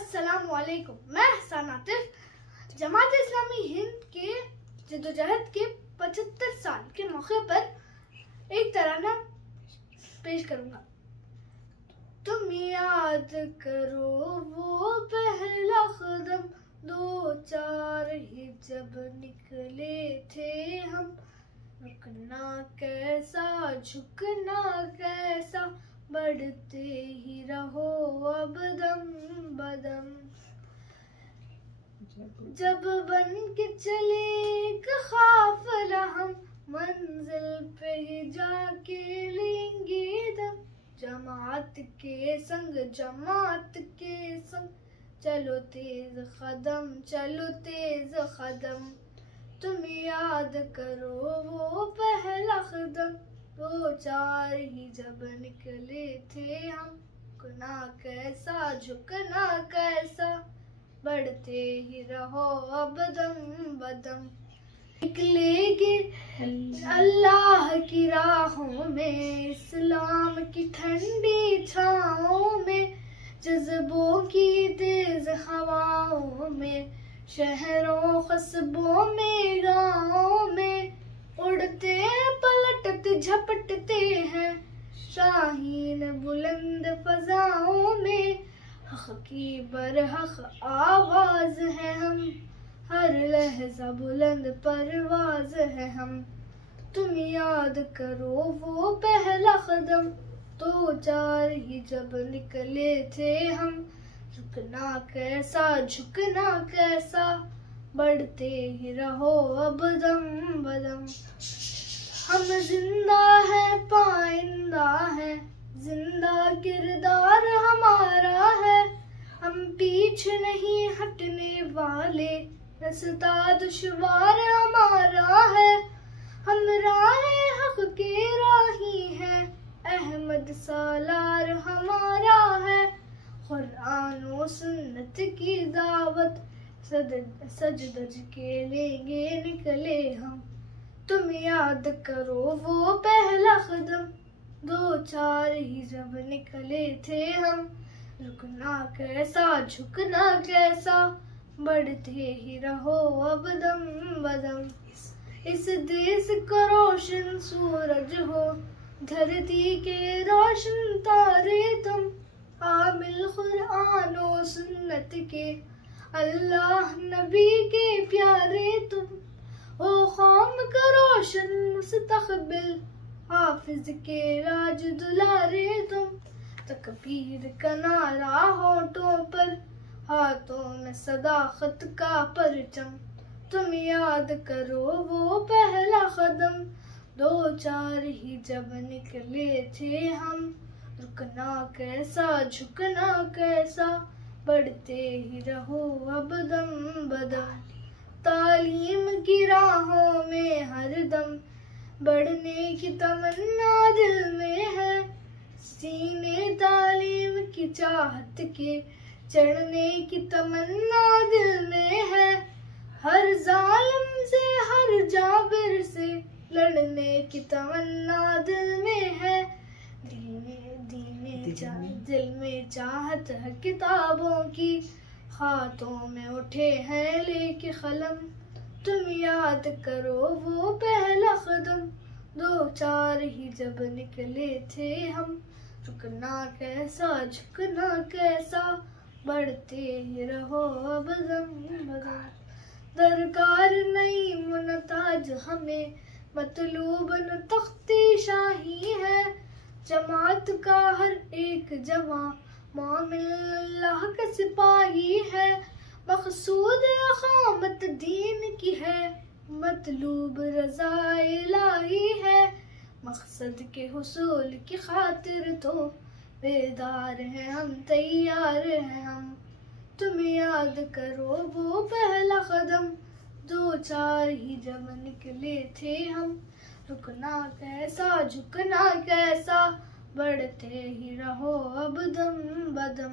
अस्सलामुअलैकुम। मैं हसन आतिफ जमात इस्लामी हिंद के जद्दोजहद के 75 साल के मौके पर एक तराना पेश करूंगा। तुम याद करो वो पहला कदम, दो चार ही जब निकले थे हम, रुकना कैसा झुकना कैसा, बढ़ते ही रहो अब दम बदम। जब बन के चले एक काफिला हम, मंजिल पे ही जाके लेंगे दम। जमात के संग चलो तेज कदम, चलो तेज कदम। तुम याद करो वो पहला कदम, दो चार ही जब निकले थे हम, रुकना कैसा झुकना कैसा, बढ़ते ही रहो अब दम बदम। निकलेंगे अल्लाह की राहों में, इस्लाम की ठंडी छाओं में, जज्बों की तेज हवाओं में, शहरों कस्बों में गाँवों में, उड़ते पलटते झपटते हैं शाहीन बुलंद फजाओं में। हक की बरहक आवाज है हम, हर लहजा बुलंद परवाज है हम। तुम याद करो वो पहला कदम, दो चार ही जब निकले थे हम, रुकना कैसा झुकना कैसा, बढ़ते ही रहो अब दम बदम। हम जिंदा है पाइंदा है, जिंदा किरदार हमारा है, हम पीछे नहीं हटने वाले, रास्ता दुश्वार हमारा है। हम राहे हक के राही हैं, अहमद सालार हमारा है। कुरान व सुन्नत की दावत सज धज के लेंगे निकले हम। तुम याद करो वो पहला कदम, दो चार ही जब निकले थे हम, रुकना कैसा झुकना कैसा, बढ़ते ही रहो अब दम बदम। इस देश को रोशन सूरज हो, धरती के रोशन तारे तुम, आमिल कुरान व सुन्नत के, अल्लाह नबी के प्यारे तुम। ओ कौम का रोशन मुस्तकबिल, हाफिज के राज दुलारे तुम। तकबीर का नारा होठों पर, हाथों में सदाकत का परचम। तुम याद करो वो पहला कदम, दो चार ही जब निकले थे हम, रुकना कैसा झुकना कैसा, बढ़ते ही रहो अब दम बदम। तालीम की राहों में हरदम, बढ़ने की तमन्ना दिल में है, सीने तालीम की चाहत के, चढ़ने की तमन्ना दिल में है। हर जालिम से हर जाबिर से, लड़ने की तमन्ना दिल में है। दिल में चाहत है किताबों की, हाथों में उठे हैं लेके कलम। तुम याद करो वो पहला कदम, दो चार ही जब निकले थे हम, रुकना कैसा झुकना कैसा, बढ़ते ही रहो अब दम बदम। दरकार नहीं मुनताज हमें, मतलूब न तख्ती शाही है, जमात का हर एक जवां मोमिन अल्लाह का सिपाही है। मकसूद अकामत दीन की है, मतलूब रज़ा इलाही है, मकसद के हुसूल की खातिर तो बेदार हैं हम, तैयार हैं हम। तुम याद करो वो पहला कदम, दो चार ही जब निकले थे हम, रुकना कैसा झुकना कैसा, बढ़ते ही रहो अब दम बदम।